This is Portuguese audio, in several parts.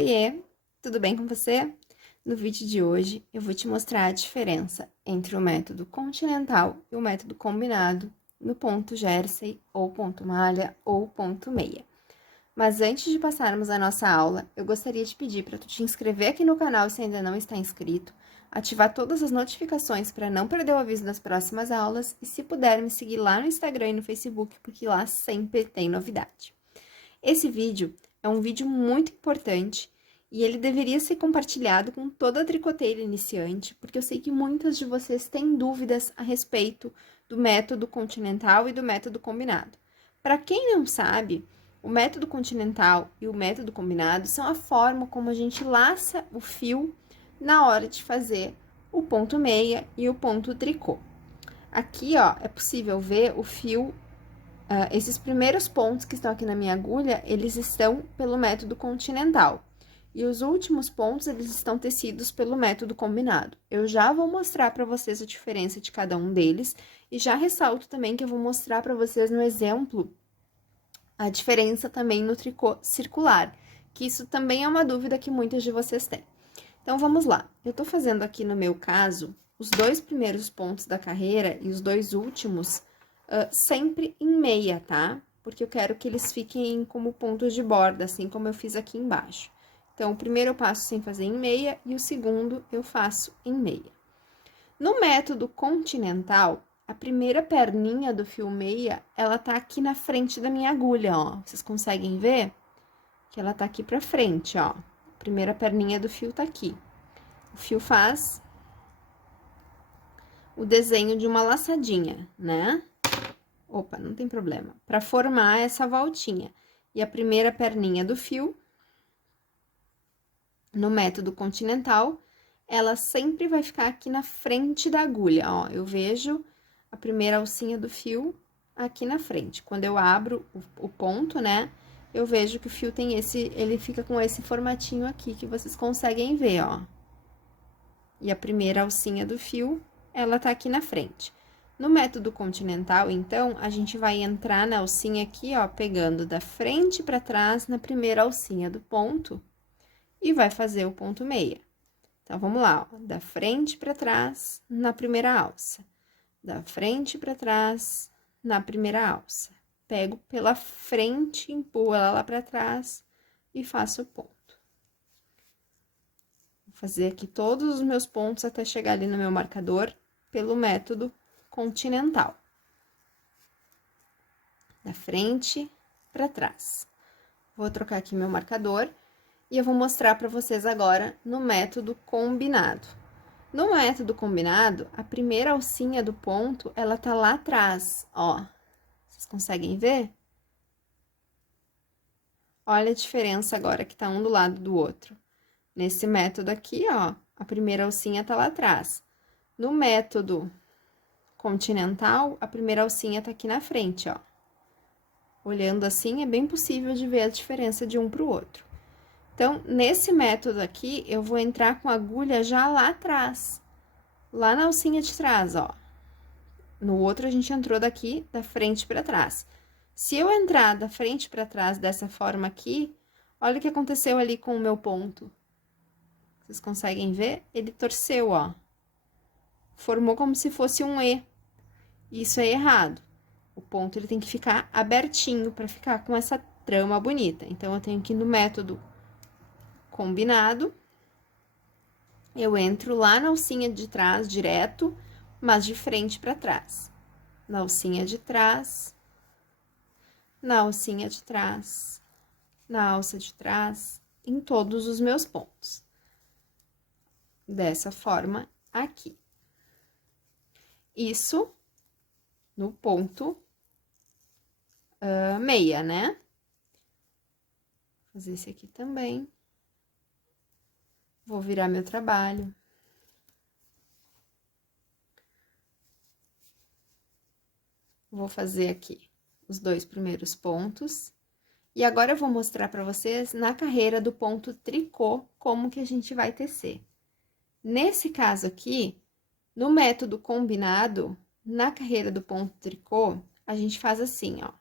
Oiê, tudo bem com você? No vídeo de hoje eu vou te mostrar a diferença entre o método continental e o método combinado no ponto Jersey, ou ponto malha, ou ponto meia. Mas antes de passarmos a nossa aula, eu gostaria de pedir para tu te inscrever aqui no canal se ainda não está inscrito, ativar todas as notificações para não perder o aviso das próximas aulas e, se puder, me seguir lá no Instagram e no Facebook, porque lá sempre tem novidade. Esse vídeo é um vídeo muito importante e ele deveria ser compartilhado com toda a tricoteira iniciante, porque eu sei que muitas de vocês têm dúvidas a respeito do método continental e do método combinado. Para quem não sabe, o método continental e o método combinado são a forma como a gente laça o fio na hora de fazer o ponto meia e o ponto tricô. Aqui, ó, é possível ver o fio. Esses primeiros pontos que estão aqui na minha agulha, eles estão pelo método continental. E os últimos pontos, eles estão tecidos pelo método combinado. Eu já vou mostrar para vocês a diferença de cada um deles. E já ressalto também que eu vou mostrar para vocês no exemplo a diferença também no tricô circular. Que isso também é uma dúvida que muitas de vocês têm. Então, vamos lá. Eu tô fazendo aqui, no meu caso, os dois primeiros pontos da carreira e os dois últimos sempre em meia, tá? Porque eu quero que eles fiquem como pontos de borda, assim como eu fiz aqui embaixo. Então, o primeiro eu passo sem fazer em meia e o segundo eu faço em meia. No método continental, a primeira perninha do fio meia, ela tá aqui na frente da minha agulha, ó. Vocês conseguem ver? Que ela tá aqui pra frente, ó. A primeira perninha do fio tá aqui. O fio faz o desenho de uma laçadinha, né? Opa, não tem problema. Para formar essa voltinha. E a primeira perninha do fio, no método continental, ela sempre vai ficar aqui na frente da agulha, ó. Eu vejo a primeira alcinha do fio aqui na frente. Quando eu abro o ponto, né, eu vejo que o fio tem ele fica com esse formatinho aqui, que vocês conseguem ver, ó. E a primeira alcinha do fio, ela tá aqui na frente. No método continental, então, a gente vai entrar na alcinha aqui, ó, pegando da frente para trás na primeira alcinha do ponto e vai fazer o ponto meia. Então, vamos lá, ó, da frente para trás na primeira alça, da frente para trás na primeira alça. Pego pela frente, empurro ela lá para trás e faço o ponto. Vou fazer aqui todos os meus pontos até chegar ali no meu marcador pelo método continental. Da frente para trás. Vou trocar aqui meu marcador e eu vou mostrar para vocês agora no método combinado. No método combinado, a primeira alcinha do ponto, ela tá lá atrás, ó. Vocês conseguem ver? Olha a diferença agora que tá um do lado do outro. Nesse método aqui, ó, a primeira alcinha tá lá atrás. No método continental, a primeira alcinha tá aqui na frente, ó. Olhando assim, é bem possível de ver a diferença de um pro outro. Então, nesse método aqui, eu vou entrar com a agulha já lá atrás, lá na alcinha de trás, ó. No outro, a gente entrou daqui, da frente para trás. Se eu entrar da frente para trás dessa forma aqui, olha o que aconteceu ali com o meu ponto. Vocês conseguem ver? Ele torceu, ó. Formou como se fosse um E. Isso é errado. O ponto, ele tem que ficar abertinho para ficar com essa trama bonita. Então, eu tenho que ir no método combinado. Eu entro lá na alcinha de trás, direto, mas de frente para trás. Na alcinha de trás, na alcinha de trás, na alça de trás, em todos os meus pontos. Dessa forma aqui. Isso no ponto meia, né? Vou fazer esse aqui também. Vou virar meu trabalho. Vou fazer aqui os dois primeiros pontos. E agora, eu vou mostrar para vocês, na carreira do ponto tricô, como que a gente vai tecer. Nesse caso aqui, no método combinado, na carreira do ponto tricô, a gente faz assim, ó.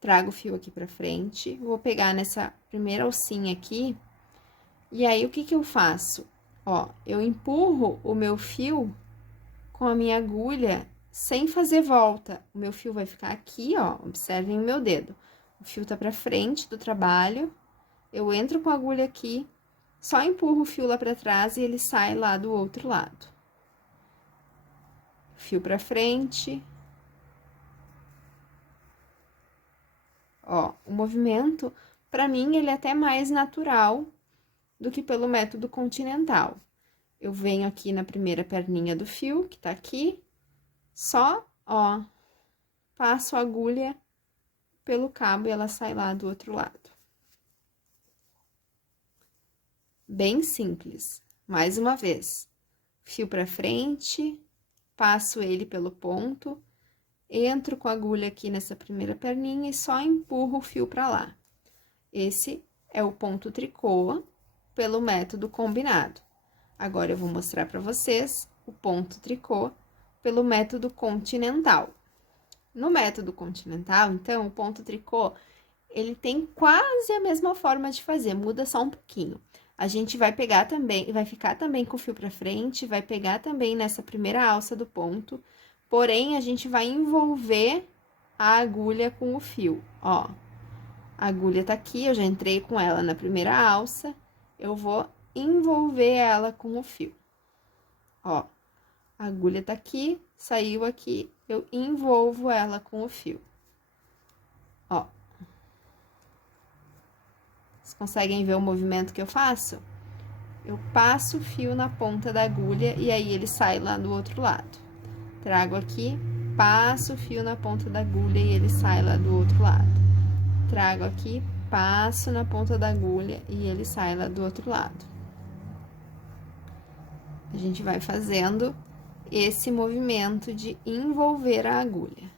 Trago o fio aqui pra frente, vou pegar nessa primeira alcinha aqui E aí, o que que eu faço? Ó, eu empurro o meu fio com a minha agulha sem fazer volta. O meu fio vai ficar aqui, ó, observem o meu dedo. O fio tá pra frente do trabalho, eu entro com a agulha aqui, só empurro o fio lá pra trás e ele sai lá do outro lado. Fio pra frente. Ó, o movimento, pra mim, ele é até mais natural do que pelo método continental. Eu venho aqui na primeira perninha do fio, que tá aqui, só, ó, passo a agulha pelo cabo e ela sai lá do outro lado. Bem simples. Mais uma vez, fio pra frente, passo ele pelo ponto, entro com a agulha aqui nessa primeira perninha e só empurro o fio pra lá. Esse é o ponto tricô pelo método combinado. Agora, eu vou mostrar para vocês o ponto tricô pelo método continental. No método continental, então, o ponto tricô, ele tem quase a mesma forma de fazer, muda só um pouquinho. A gente vai pegar também, vai ficar também com o fio para frente, vai pegar também nessa primeira alça do ponto, porém, a gente vai envolver a agulha com o fio, ó. A agulha tá aqui, eu já entrei com ela na primeira alça, eu vou envolver ela com o fio. Ó, a agulha tá aqui, saiu aqui, eu envolvo ela com o fio. Ó. Vocês conseguem ver o movimento que eu faço? Eu passo o fio na ponta da agulha e aí ele sai lá do outro lado. Trago aqui, passo o fio na ponta da agulha e ele sai lá do outro lado. Trago aqui, passo na ponta da agulha e ele sai lá do outro lado. A gente vai fazendo esse movimento de envolver a agulha.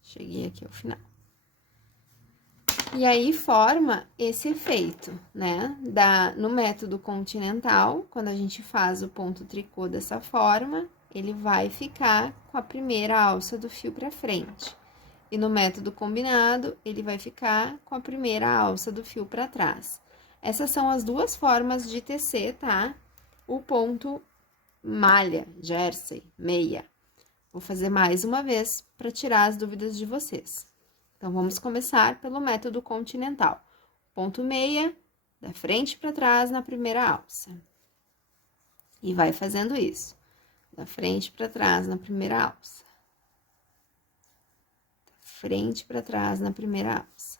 Cheguei aqui ao final. E aí, forma esse efeito, né? No método continental, quando a gente faz o ponto tricô dessa forma, ele vai ficar com a primeira alça do fio pra frente. E no método combinado, ele vai ficar com a primeira alça do fio pra trás. Essas são as duas formas de tecer, tá? O ponto malha, jersey, meia. Vou fazer mais uma vez para tirar as dúvidas de vocês. Então, vamos começar pelo método continental. Ponto meia, da frente para trás na primeira alça. E vai fazendo isso. Da frente para trás na primeira alça. Da frente para trás na primeira alça.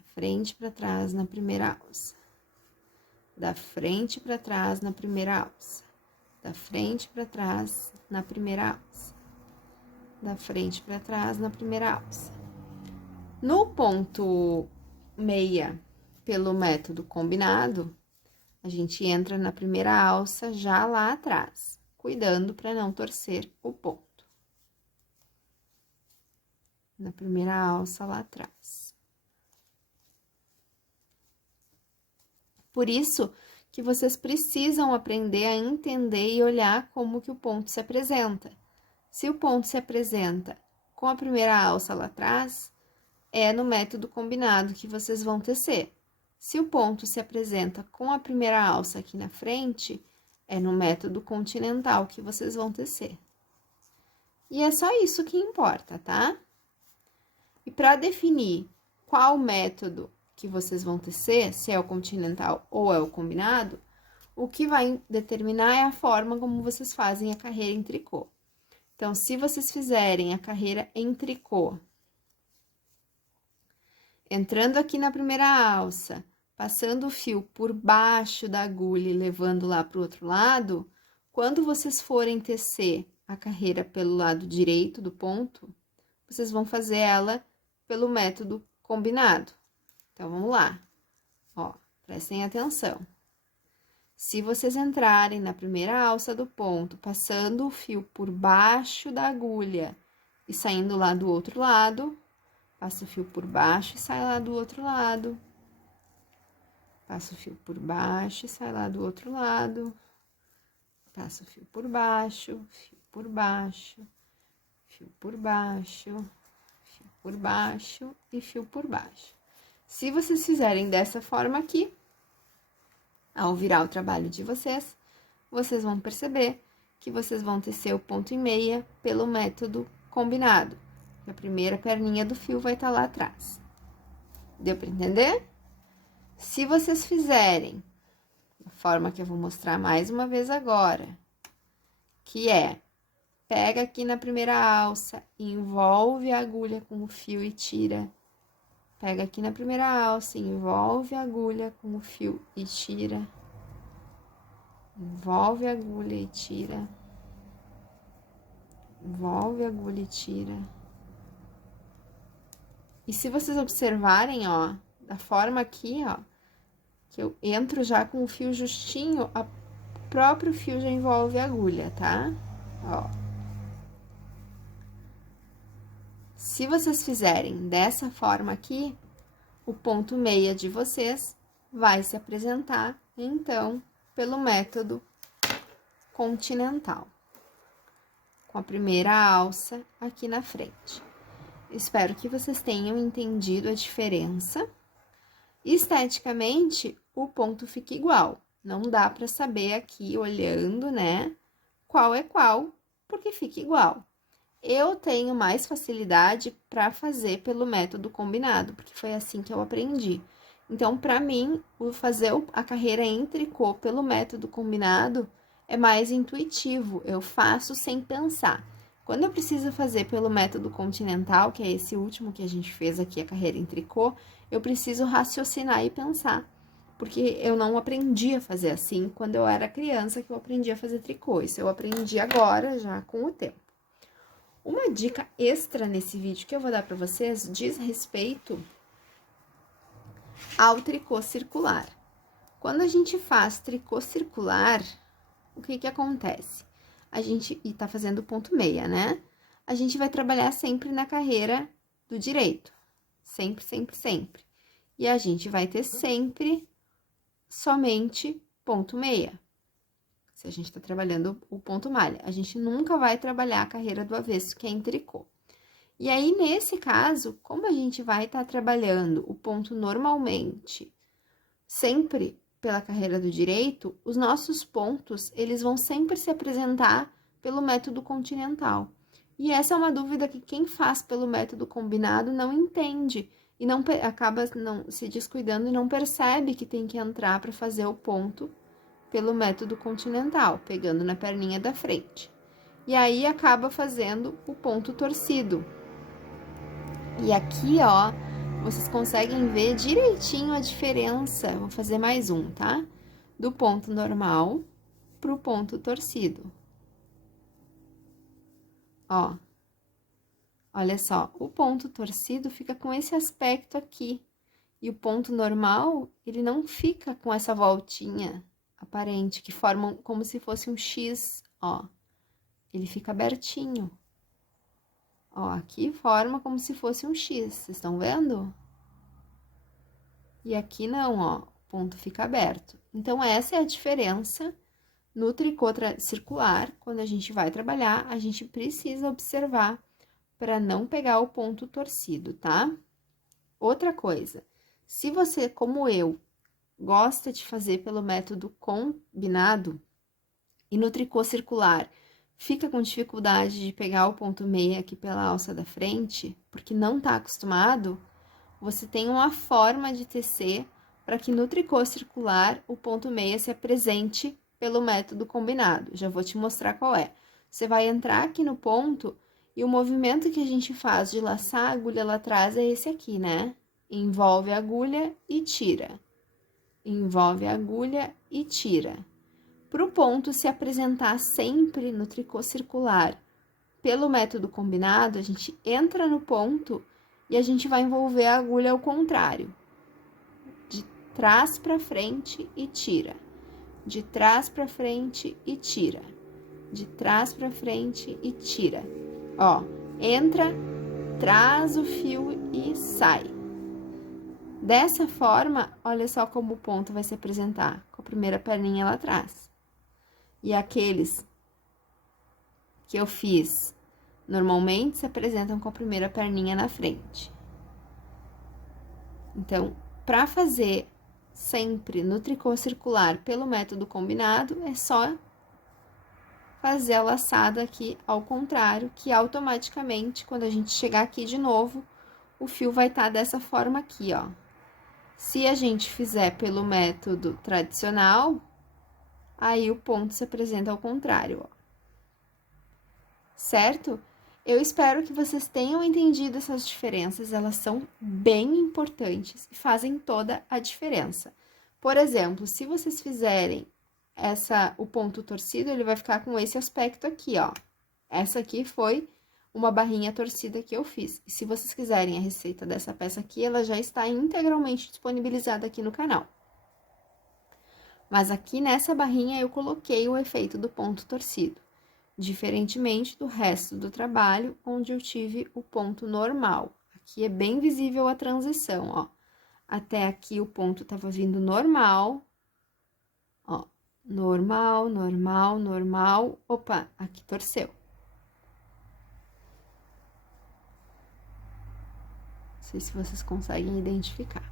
Da frente para trás na primeira alça. Da frente para trás na primeira alça. Da frente para trás na primeira alça. Da frente para trás na primeira alça. No ponto meia, pelo método combinado, a gente entra na primeira alça já lá atrás, cuidando para não torcer o ponto. Na primeira alça lá atrás. Por isso que vocês precisam aprender a entender e olhar como que o ponto se apresenta. Se o ponto se apresenta com a primeira alça lá atrás, é no método combinado que vocês vão tecer. Se o ponto se apresenta com a primeira alça aqui na frente, é no método continental que vocês vão tecer. E é só isso que importa, tá? E para definir qual método que vocês vão tecer, se é o continental ou é o combinado, o que vai determinar é a forma como vocês fazem a carreira em tricô. Então, se vocês fizerem a carreira em tricô, entrando aqui na primeira alça, passando o fio por baixo da agulha e levando lá para o outro lado, quando vocês forem tecer a carreira pelo lado direito do ponto, vocês vão fazer ela pelo método combinado. Então, vamos lá. Ó, prestem atenção. Se vocês entrarem na primeira alça do ponto, passando o fio por baixo da agulha e saindo lá do outro lado, passa o fio por baixo e sai lá do outro lado. Passa o fio por baixo e sai lá do outro lado. Passa o fio por baixo, fio por baixo, fio por baixo, fio por baixo e fio por baixo. Se vocês fizerem dessa forma aqui, ao virar o trabalho de vocês, vocês vão perceber que vocês vão tecer o ponto e meia pelo método combinado. A primeira perninha do fio vai estar lá atrás. Deu para entender? Se vocês fizerem da forma que eu vou mostrar mais uma vez agora, que é, pega aqui na primeira alça, envolve a agulha com o fio e tira. Pega aqui na primeira alça, envolve a agulha com o fio e tira. Envolve a agulha e tira. Envolve a agulha e tira. E se vocês observarem, ó, da forma aqui, ó, que eu entro já com o fio justinho, o próprio fio já envolve a agulha, tá? Ó. Se vocês fizerem dessa forma aqui, o ponto meia de vocês vai se apresentar, então, pelo método continental, com a primeira alça aqui na frente. Espero que vocês tenham entendido a diferença. Esteticamente, o ponto fica igual. Não dá para saber aqui, olhando, né, qual é qual, porque fica igual. Eu tenho mais facilidade para fazer pelo método combinado, porque foi assim que eu aprendi. Então, para mim, fazer a carreira em tricô pelo método combinado é mais intuitivo, eu faço sem pensar. Quando eu preciso fazer pelo método continental, que é esse último que a gente fez aqui, a carreira em tricô, eu preciso raciocinar e pensar, porque eu não aprendi a fazer assim quando eu era criança, que eu aprendi a fazer tricô. Isso eu aprendi agora, já com o tempo. Uma dica extra nesse vídeo que eu vou dar para vocês diz respeito ao tricô circular. Quando a gente faz tricô circular, o que acontece? A gente, e tá fazendo ponto meia, né? A gente vai trabalhar sempre na carreira do direito. Sempre, sempre, sempre. E a gente vai ter sempre somente ponto meia. Se a gente tá trabalhando o ponto malha. A gente nunca vai trabalhar a carreira do avesso, que é em tricô. E aí, nesse caso, como a gente vai estar trabalhando o ponto normalmente, sempre pela carreira do direito, os nossos pontos, eles vão sempre se apresentar pelo método continental. E essa é uma dúvida que quem faz pelo método combinado não entende e não acaba não se descuidando e não percebe que tem que entrar para fazer o ponto pelo método continental, pegando na perninha da frente. E aí acaba fazendo o ponto torcido. E aqui, ó, vocês conseguem ver direitinho a diferença. Vou fazer mais um, tá? Do ponto normal pro ponto torcido. Ó, olha só, o ponto torcido fica com esse aspecto aqui. E o ponto normal, ele não fica com essa voltinha aparente, que formam como se fosse um X, ó. Ele fica abertinho. Ó, aqui forma como se fosse um X, vocês estão vendo? E aqui não, ó, o ponto fica aberto. Então, essa é a diferença no tricô circular. Quando a gente vai trabalhar, a gente precisa observar para não pegar o ponto torcido, tá? Outra coisa, se você, como eu, gosta de fazer pelo método combinado e no tricô circular fica com dificuldade de pegar o ponto meia aqui pela alça da frente, porque não tá acostumado, você tem uma forma de tecer para que no tricô circular o ponto meia se apresente pelo método combinado. Já vou te mostrar qual é. Você vai entrar aqui no ponto e o movimento que a gente faz de laçar a agulha lá atrás é esse aqui, né? Envolve a agulha e tira. Envolve a agulha e tira. Para o ponto se apresentar sempre no tricô circular pelo método combinado, a gente entra no ponto e a gente vai envolver a agulha ao contrário. De trás para frente e tira. De trás para frente e tira. De trás para frente e tira. Ó, entra, traz o fio e sai. Dessa forma, olha só como o ponto vai se apresentar, com a primeira perninha lá atrás. E aqueles que eu fiz normalmente se apresentam com a primeira perninha na frente. Então, para fazer sempre no tricô circular pelo método combinado, é só fazer a laçada aqui ao contrário, que automaticamente, quando a gente chegar aqui de novo, o fio vai estar dessa forma aqui, ó. Se a gente fizer pelo método tradicional, aí o ponto se apresenta ao contrário, ó. Certo? Eu espero que vocês tenham entendido essas diferenças, elas são bem importantes e fazem toda a diferença. Por exemplo, se vocês fizerem o ponto torcido, ele vai ficar com esse aspecto aqui, ó. Essa aqui foi uma barrinha torcida que eu fiz. E se vocês quiserem a receita dessa peça aqui, ela já está integralmente disponibilizada aqui no canal. Mas aqui nessa barrinha eu coloquei o efeito do ponto torcido, diferentemente do resto do trabalho, onde eu tive o ponto normal. Aqui é bem visível a transição, ó. Até aqui o ponto tava vindo normal, ó. Normal, normal, normal. Opa, aqui torceu. Não sei se vocês conseguem identificar.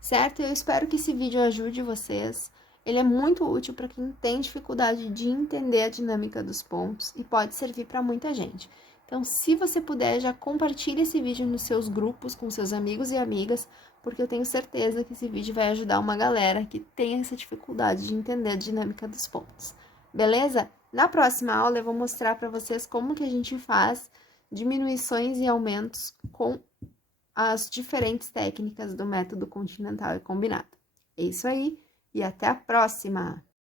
Certo? Eu espero que esse vídeo ajude vocês. Ele é muito útil para quem tem dificuldade de entender a dinâmica dos pontos e pode servir para muita gente. Então, se você puder, já compartilhe esse vídeo nos seus grupos, com seus amigos e amigas, porque eu tenho certeza que esse vídeo vai ajudar uma galera que tem essa dificuldade de entender a dinâmica dos pontos. Beleza? Na próxima aula, eu vou mostrar para vocês como que a gente faz diminuições e aumentos com as diferentes técnicas do método continental e combinado. É isso aí, e até a próxima!